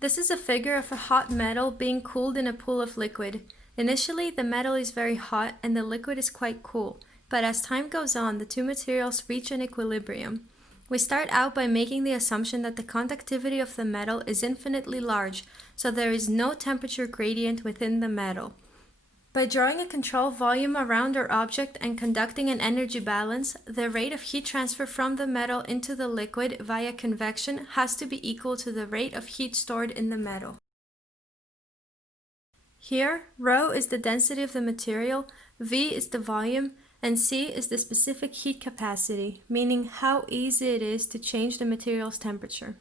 This is a figure of a hot metal being cooled in a pool of liquid. Initially, the metal is very hot and the liquid is quite cool, but as time goes on, the two materials reach an equilibrium. We start out by making the assumption that the conductivity of the metal is infinitely large, so there is no temperature gradient within the metal. By drawing a control volume around our object and conducting an energy balance, the rate of heat transfer from the metal into the liquid via convection has to be equal to the rate of heat stored in the metal. Here, ρ is the density of the material, V is the volume, and C is the specific heat capacity, meaning how easy it is to change the material's temperature.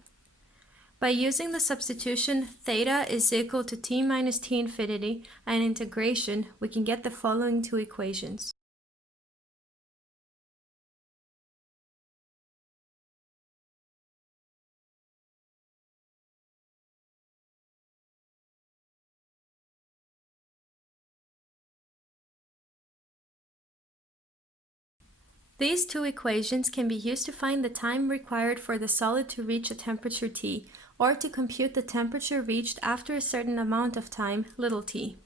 By using the substitution theta is equal to T minus T infinity and integration, we can get the following two equations. These two equations can be used to find the time required for the solid to reach a temperature T, or to compute the temperature reached after a certain amount of time, little t.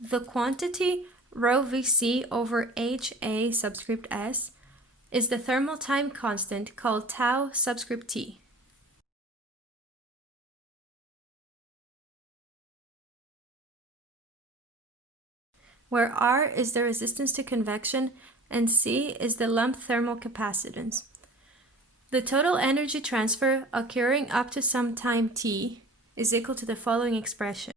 The quantity ρVC over HA subscript S is the thermal time constant called tau subscript T. Where R is the resistance to convection and C is the lump thermal capacitance. The total energy transfer occurring up to some time t is equal to the following expression.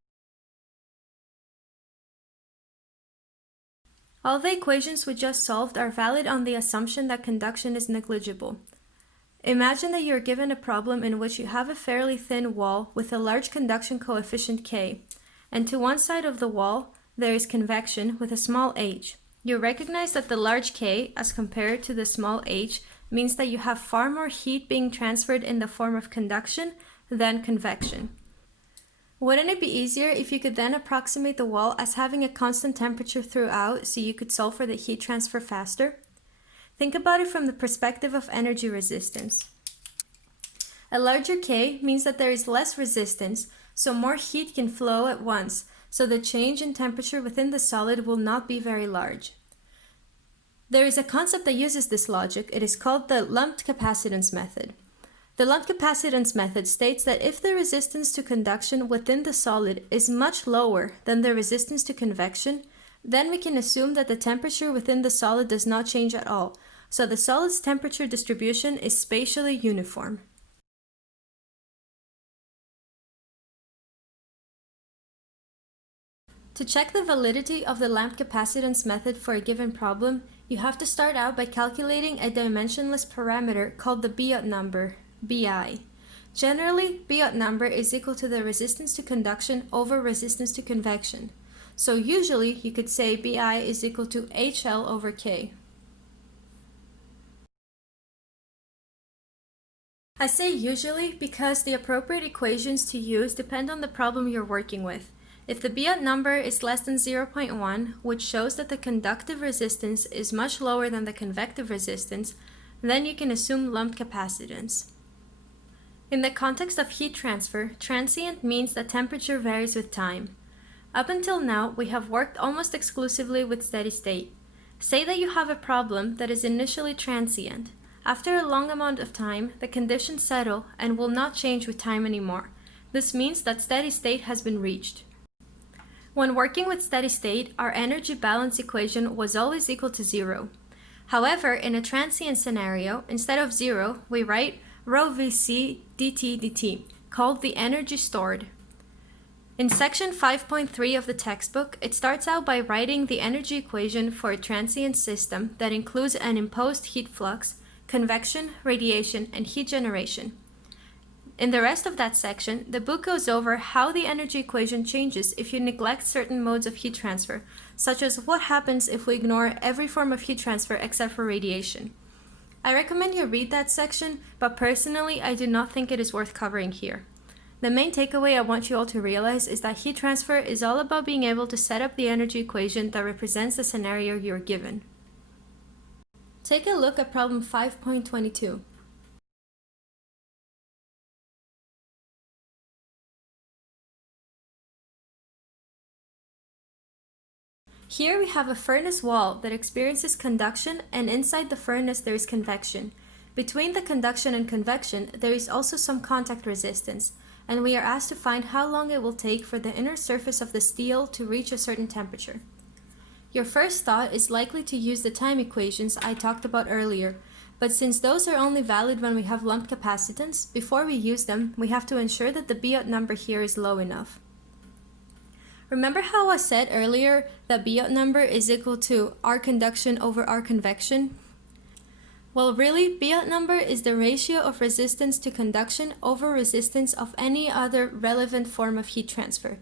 All the equations we just solved are valid on the assumption that conduction is negligible. Imagine that you're given a problem in which you have a fairly thin wall with a large conduction coefficient K, and to one side of the wall there is convection with a small h. You recognize that the large K, as compared to the small h, means that you have far more heat being transferred in the form of conduction than convection. Wouldn't it be easier if you could then approximate the wall as having a constant temperature throughout so you could solve for the heat transfer faster? Think about it from the perspective of energy resistance. A larger K means that there is less resistance, so more heat can flow at once, so the change in temperature within the solid will not be very large. There is a concept that uses this logic. It is called the lumped capacitance method. The lumped capacitance method states that if the resistance to conduction within the solid is much lower than the resistance to convection, then we can assume that the temperature within the solid does not change at all, so the solid's temperature distribution is spatially uniform. To check the validity of the lumped capacitance method for a given problem, you have to start out by calculating a dimensionless parameter called the Biot number, Bi. Generally, Biot number is equal to the resistance to conduction over resistance to convection. So usually you could say Bi is equal to HL over K. I say usually because the appropriate equations to use depend on the problem you're working with. If the Biot number is less than 0.1, which shows that the conductive resistance is much lower than the convective resistance, then you can assume lumped capacitance. In the context of heat transfer, transient means that temperature varies with time. Up until now, we have worked almost exclusively with steady state. Say that you have a problem that is initially transient. After a long amount of time, the conditions settle and will not change with time anymore. This means that steady state has been reached. When working with steady state, our energy balance equation was always equal to 0. However, in a transient scenario, instead of 0, we write ρVC dt dt, called the energy stored. In section 5.3 of the textbook, it starts out by writing the energy equation for a transient system that includes an imposed heat flux, convection, radiation, and heat generation. In the rest of that section, the book goes over how the energy equation changes if you neglect certain modes of heat transfer, such as what happens if we ignore every form of heat transfer except for radiation. I recommend you read that section, but personally, I do not think it is worth covering here. The main takeaway I want you all to realize is that heat transfer is all about being able to set up the energy equation that represents the scenario you're given. Take a look at problem 5.22. Here we have a furnace wall that experiences conduction, and inside the furnace there is convection. Between the conduction and convection, there is also some contact resistance, and we are asked to find how long it will take for the inner surface of the steel to reach a certain temperature. Your first thought is likely to use the time equations I talked about earlier, but since those are only valid when we have lumped capacitance, before we use them, we have to ensure that the Biot number here is low enough. Remember how I said earlier that Biot number is equal to R conduction over R convection? Well, really, Biot number is the ratio of resistance to conduction over resistance of any other relevant form of heat transfer.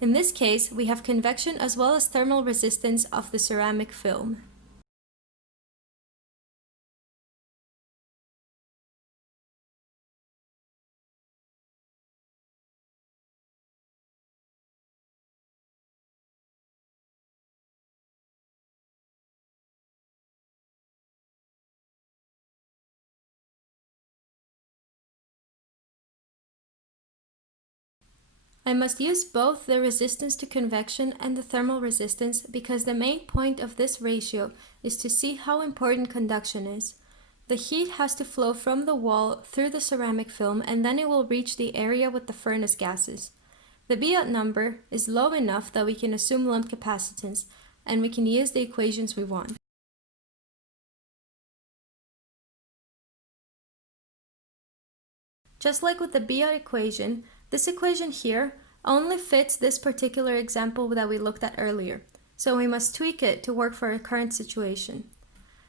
In this case, we have convection as well as thermal resistance of the ceramic film. I must use both the resistance to convection and the thermal resistance because the main point of this ratio is to see how important conduction is. The heat has to flow from the wall through the ceramic film and then it will reach the area with the furnace gases. The Biot number is low enough that we can assume lumped capacitance and we can use the equations we want. Just like with the Biot equation, this equation here only fits this particular example that we looked at earlier, so we must tweak it to work for our current situation.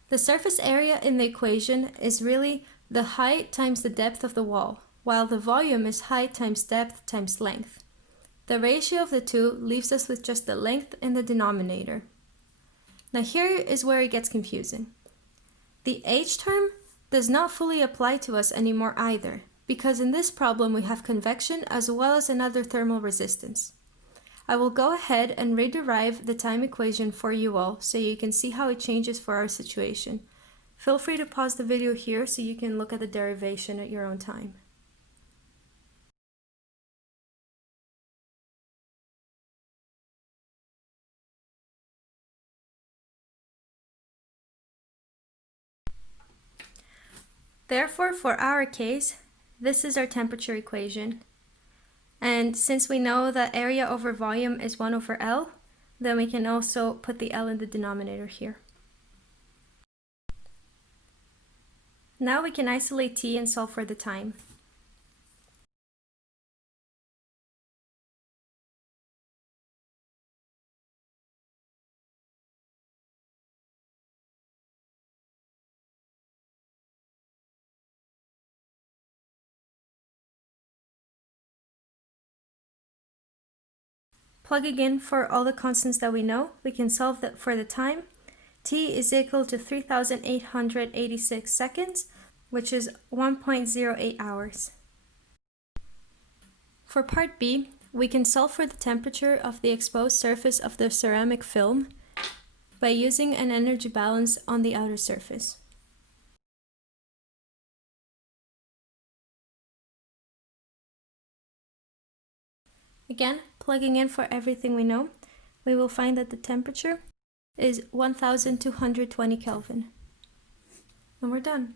The surface area in the equation is really the height times the depth of the wall, while the volume is height times depth times length. The ratio of the two leaves us with just the length in the denominator. Now here is where it gets confusing. The H term does not fully apply to us anymore either, because in this problem we have convection as well as another thermal resistance. I will go ahead and rederive the time equation for you all so you can see how it changes for our situation. Feel free to pause the video here so you can look at the derivation at your own time. Therefore, for our case, this is our temperature equation. And since we know that area over volume is 1 over L, then we can also put the L in the denominator here. Now we can isolate T and solve for the time. Plugging in for all the constants that we know, we can solve that for the time. T is equal to 3,886 seconds, which is 1.08 hours. For part B, we can solve for the temperature of the exposed surface of the ceramic film by using an energy balance on the outer surface. Again, plugging in for everything we know, we will find that the temperature is 1220 Kelvin. And we're done.